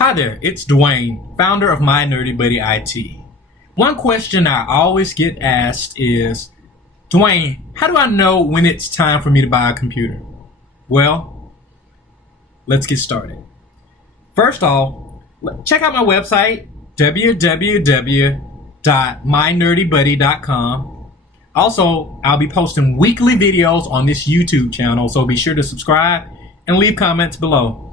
Hi there, it's Dwayne, founder of My Nerdy Buddy IT. One question I always get asked is, Dwayne, how do I know when it's time for me to buy a computer? Well, let's get started. First off, check out my website, www.mynerdybuddy.com. Also, I'll be posting weekly videos on this YouTube channel, so be sure to subscribe and leave comments below.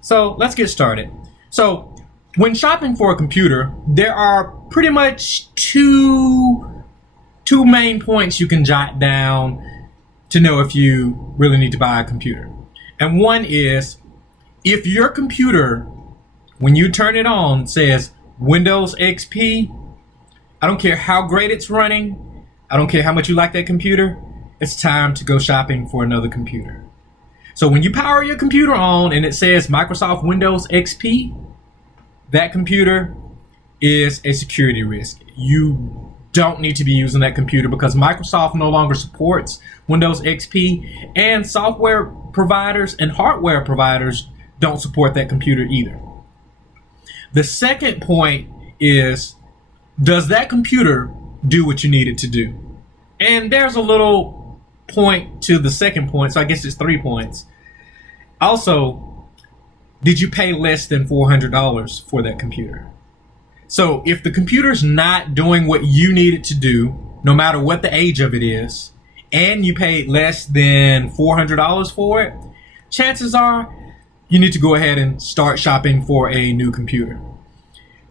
So let's get started. So when shopping for a computer, there are pretty much two main points you can jot down to know if you really need to buy a computer. And one is, if your computer, when you turn it on, says Windows XP, I don't care how great it's running, I don't care how much you like that computer, it's time to go shopping for another computer. So when you power your computer on and it says Microsoft Windows XP, that computer is a security risk. You don't need to be using that computer because Microsoft no longer supports Windows XP, and software providers and hardware providers don't support that computer either. The second point is, does that computer do what you need it to do? And there's a little point to the second point, so I guess it's 3 points. Also, did you pay less than $400 for that computer? So if the computer's not doing what you need it to do, no matter what the age of it is, and you paid less than $400 for it, chances are you need to go ahead and start shopping for a new computer.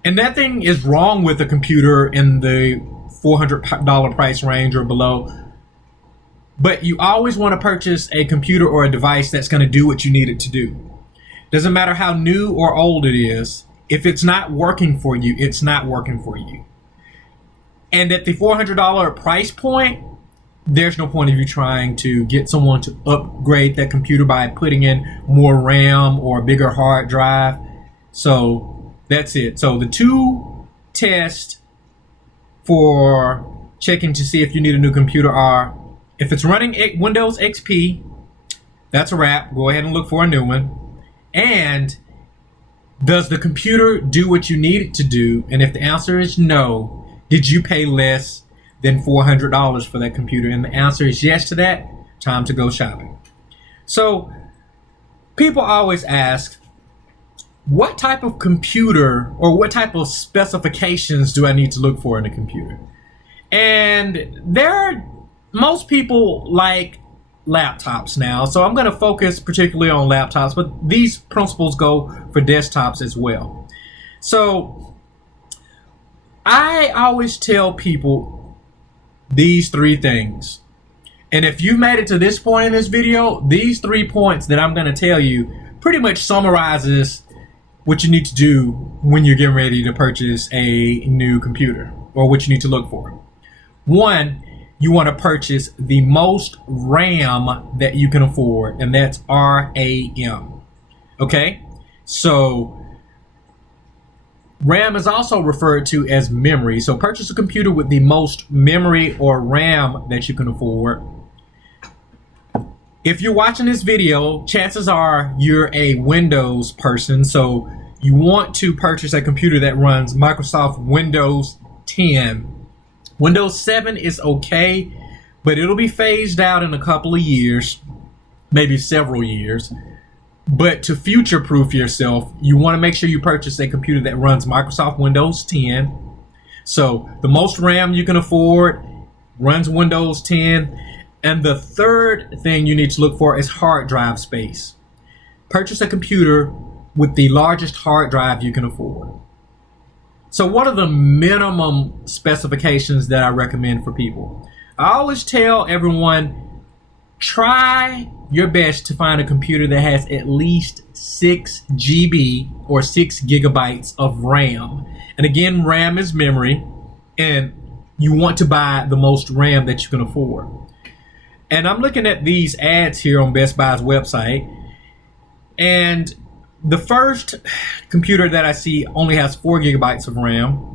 And nothing is wrong with a computer in the $400 price range or below. But you always want to purchase a computer or a device that's going to do what you need it to do. Doesn't matter how new or old it is. If it's not working for you, it's not working for you. And at the $400 price point, there's no point of you trying to get someone to upgrade that computer by putting in more RAM or a bigger hard drive. So that's it. So the two tests for checking to see if you need a new computer are, if it's running Windows XP, that's a wrap. Go ahead and look for a new one. And does the computer do what you need it to do? And if the answer is no, did you pay less than $400 for that computer? And the answer is yes to that, time to go shopping. So people always ask, what type of computer or what type of specifications do I need to look for in a computer? And most people like laptops now, so I'm going to focus particularly on laptops, but these principles go for desktops as well. So I always tell people these 3 things. And if you've made it to this point in this video, these 3 points that I'm going to tell you pretty much summarizes what you need to do when you're getting ready to purchase a new computer, or what you need to look for. 1, you want to purchase the most RAM that you can afford, and that's RAM. Okay? So RAM is also referred to as memory. So purchase a computer with the most memory or RAM that you can afford. If you're watching this video, chances are you're a Windows person, so you want to purchase a computer that runs Microsoft Windows 10. Windows 7 is okay, but it'll be phased out in a couple of years, maybe several years. But to future-proof yourself, you want to make sure you purchase a computer that runs Microsoft Windows 10. So the most RAM you can afford, runs Windows 10. And the third thing you need to look for is hard drive space. Purchase a computer with the largest hard drive you can afford. So what are the minimum specifications that I recommend for people? I always tell everyone, try your best to find a computer that has at least 6 GB or 6 gigabytes of RAM. And again, RAM is memory, and you want to buy the most RAM that you can afford. And I'm looking at these ads here on Best Buy's website, and the first computer that I see only has 4 gigabytes of RAM,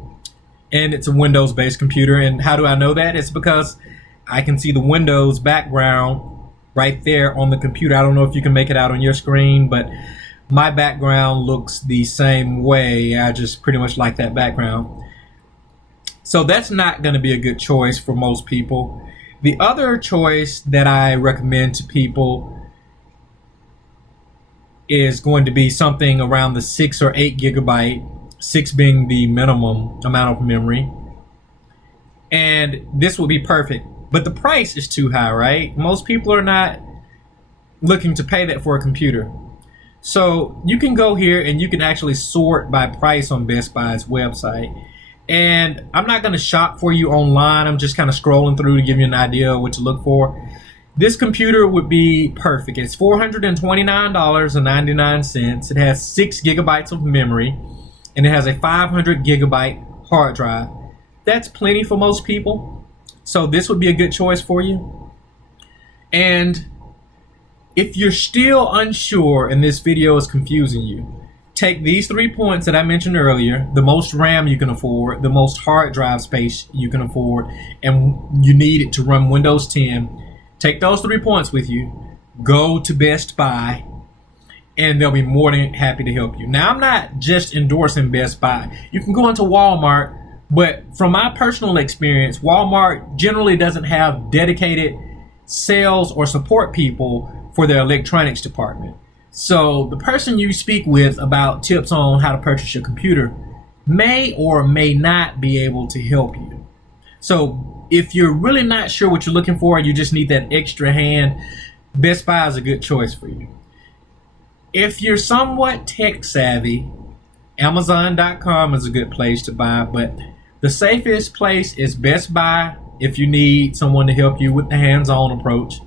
and it's a Windows-based computer. And how do I know that? It's because I can see the Windows background right there on the computer. I don't know if you can make it out on your screen, but My background looks the same way. I just pretty much like that background. So that's not going to be a good choice for most people. The other choice that I recommend to people is going to be something around the 6 or 8 gigabyte, 6 being the minimum amount of memory. And this would be perfect. But the price is too high, right? Most people are not looking to pay that for a computer. So you can go here and you can actually sort by price on Best Buy's website. And I'm not going to shop for you online. I'm just kind of scrolling through to give you an idea of what to look for. This computer would be perfect. It's $429.99. It has 6 gigabytes of memory, and it has a 500 gigabyte hard drive. That's plenty for most people. So this would be a good choice for you. And if you're still unsure and this video is confusing you, take these 3 points that I mentioned earlier: the most RAM you can afford, the most hard drive space you can afford, and you need it to run Windows 10. Take those 3 points with you, go to Best Buy, and they'll be more than happy to help you. Now, I'm not just endorsing Best Buy. You can go into Walmart, but from my personal experience, Walmart generally doesn't have dedicated sales or support people for their electronics department. So the person you speak with about tips on how to purchase your computer may or may not be able to help you. So if you're really not sure what you're looking for, you just need that extra hand, Best Buy is a good choice for you. If you're somewhat tech savvy, Amazon.com is a good place to buy, but the safest place is Best Buy if you need someone to help you with the hands-on approach,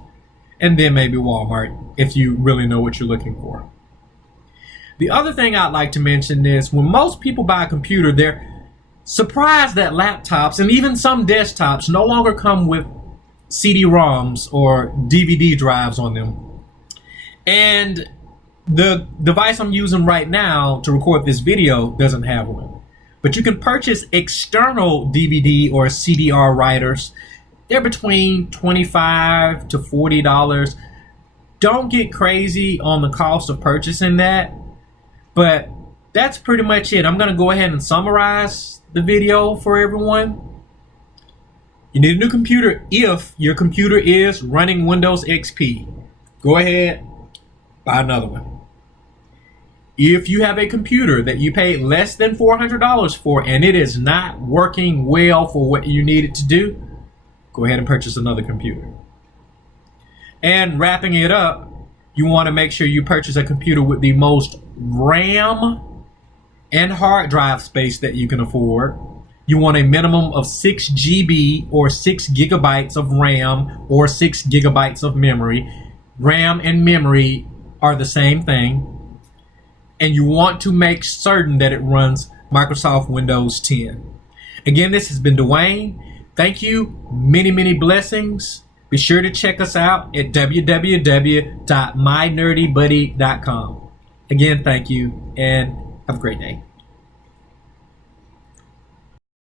and then maybe Walmart if you really know what you're looking for. The other thing I'd like to mention is when most people buy a computer, they're surprised that laptops and even some desktops no longer come with CD-ROMs or DVD drives on them. And the device I'm using right now to record this video doesn't have one. But you can purchase external DVD or CDR writers. They're between $25 to $40. Don't get crazy on the cost of purchasing that, but that's pretty much it. I'm going to go ahead and summarize the video for everyone. You need a new computer if your computer is running Windows XP. Go ahead, buy another one. If you have a computer that you paid less than $400 for and it is not working well for what you need it to do, go ahead and purchase another computer. And wrapping it up, you want to make sure you purchase a computer with the most RAM and hard drive space that you can afford. You want a minimum of 6 GB or 6 gigabytes of RAM or 6 gigabytes of memory. RAM and memory are the same thing. And you want to make certain that it runs Microsoft Windows 10. Again, this has been Dwayne. Thank you. Many, many blessings. Be sure to check us out at www.mynerdybuddy.com. Again, thank you and have a great day.